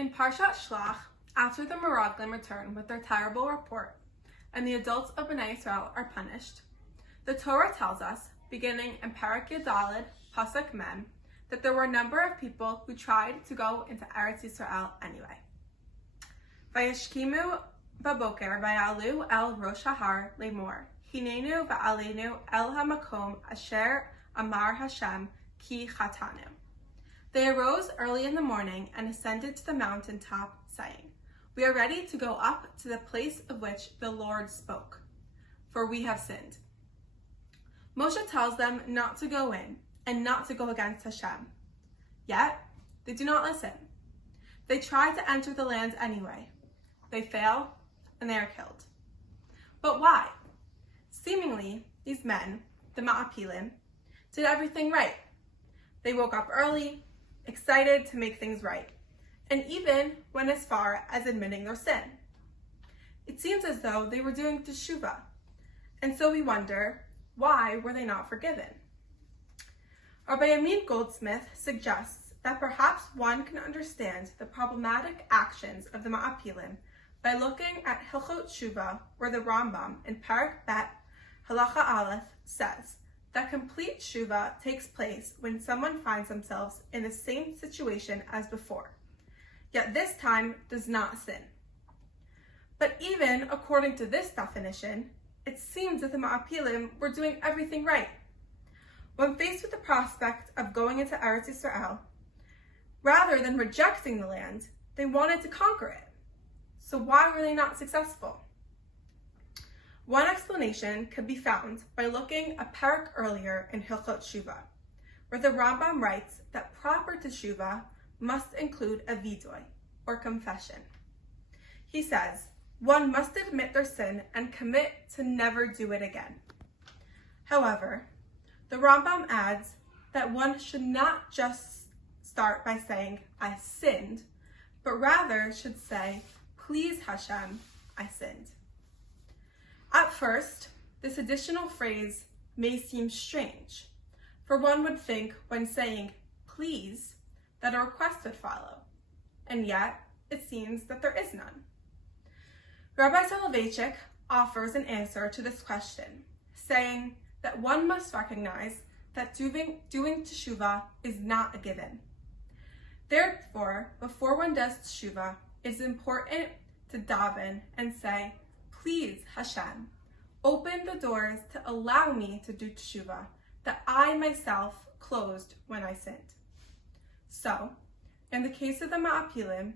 In Parashat Shelach, after the Meraglim return with their terrible report, and the adults of Bnei Israel are punished, the Torah tells us, beginning in Parak Yudalid, Pasuk Mem, that there were a number of people who tried to go into Eretz Yisrael anyway. Vayishkimu baboker vayalu el rosh hahar lemor, hinenu va'alenu el hamakom asher amar Hashem ki chatanu. They arose early in the morning and ascended to the mountaintop, saying, "We are ready to go up to the place of which the Lord spoke, for we have sinned." Moshe tells them not to go in and not to go against Hashem. Yet, they do not listen. They try to enter the land anyway. They fail, and they are killed. But why? Seemingly, these men, the Ma'apilim, did everything right. They woke up early, excited to make things right, and even went as far as admitting their sin. It seems as though they were doing teshuvah, and so we wonder, why were they not forgiven? Rabbi Yamin Goldsmith suggests that perhaps one can understand the problematic actions of the Ma'apilim by looking at Hilchot Shuvah, where the Rambam in Parak Bet Halacha Aleph says that complete Shuvah takes place when someone finds themselves in the same situation as before, yet this time does not sin. But even according to this definition, it seems that the Ma'apilim were doing everything right. When faced with the prospect of going into Eretz Yisrael, rather than rejecting the land, they wanted to conquer it. So why were they not successful? One explanation could be found by looking a parak earlier in Hilchot Shuvah, where the Rambam writes that proper teshuvah must include a vidoy, or confession. He says, one must admit their sin and commit to never do it again. However, the Rambam adds that one should not just start by saying, "I sinned," but rather should say, "Please Hashem, I sinned." At first, this additional phrase may seem strange, for one would think when saying "please" that a request would follow, and yet it seems that there is none. Rabbi Soloveitchik offers an answer to this question, saying that one must recognize that doing teshuvah is not a given. Therefore, before one does teshuvah, it is important to daven and say, "Please, Hashem, open the doors to allow me to do teshuvah that I myself closed when I sinned." So, in the case of the Ma'apilim,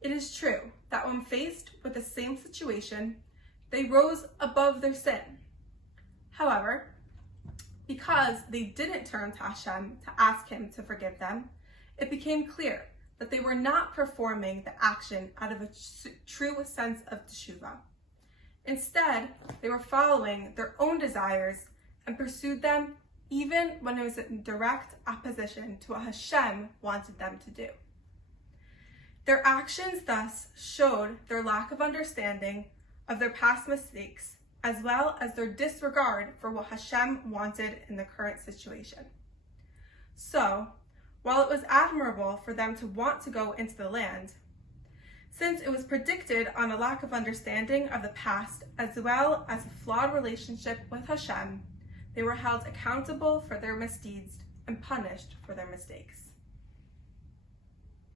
it is true that when faced with the same situation, they rose above their sin. However, because they didn't turn to Hashem to ask Him to forgive them, it became clear that they were not performing the action out of a true sense of teshuvah. Instead, they were following their own desires and pursued them even when it was in direct opposition to what Hashem wanted them to do. Their actions thus showed their lack of understanding of their past mistakes, as well as their disregard for what Hashem wanted in the current situation. So, while it was admirable for them to want to go into the land, since it was predicted on a lack of understanding of the past as well as a flawed relationship with Hashem, they were held accountable for their misdeeds and punished for their mistakes.